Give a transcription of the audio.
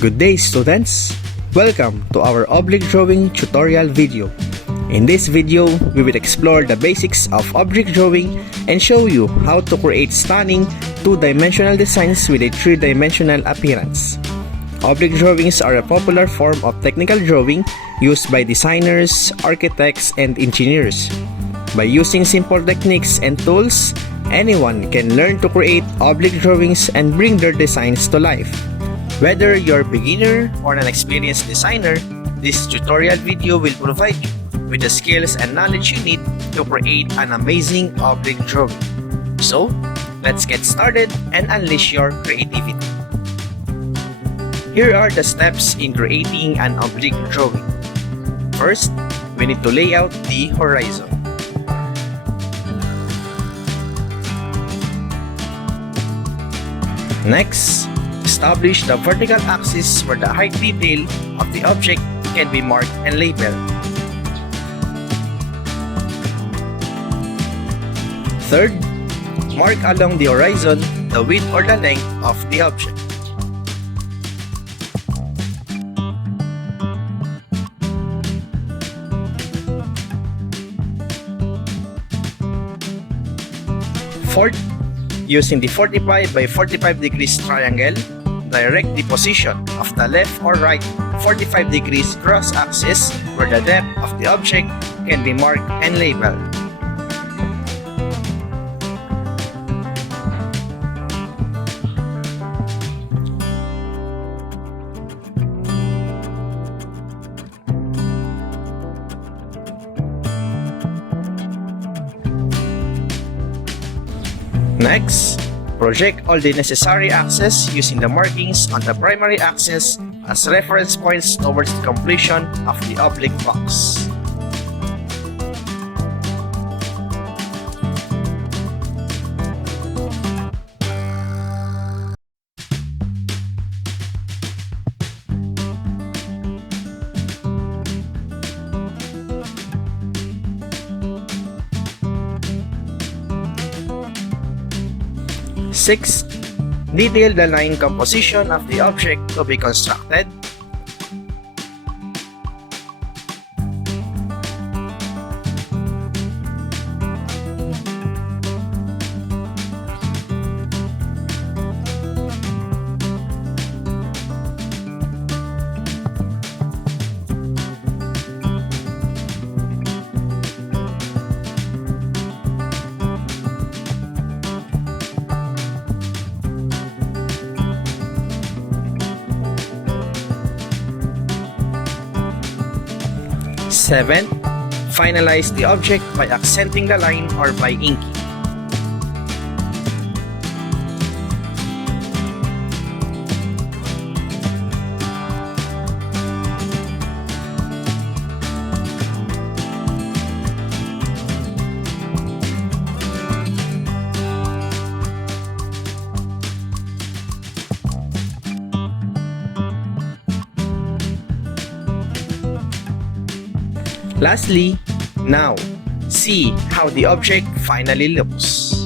Good day, students! Welcome to our oblique drawing tutorial video. In this video, we will explore the basics of oblique drawing and show you how to create stunning two-dimensional designs with a three-dimensional appearance. Oblique drawings are a popular form of technical drawing used by designers, architects, and engineers. By using simple techniques and tools, anyone can learn to create oblique drawings and bring their designs to life. Whether you're a beginner or an experienced designer, this tutorial video will provide you with the skills and knowledge you need to create an amazing oblique drawing. So, let's get started and unleash your creativity. Here are the steps in creating an oblique drawing. First, we need to lay out the horizon. Next, establish the vertical axis where the height detail of the object can be marked and labeled. Third, mark along the horizon the width or the length of the object. Fourth, using the 45 by 45 degrees triangle, direct the position of the left or right 45 degrees cross axis where the depth of the object can be marked and labeled. Next, project all the necessary axes using the markings on the primary axis as reference points towards the completion of the oblique box. Sixth, detail the line composition of the object to be constructed. Seventh, finalize the object by accenting the line or by inking. Lastly, now, see how the object finally looks.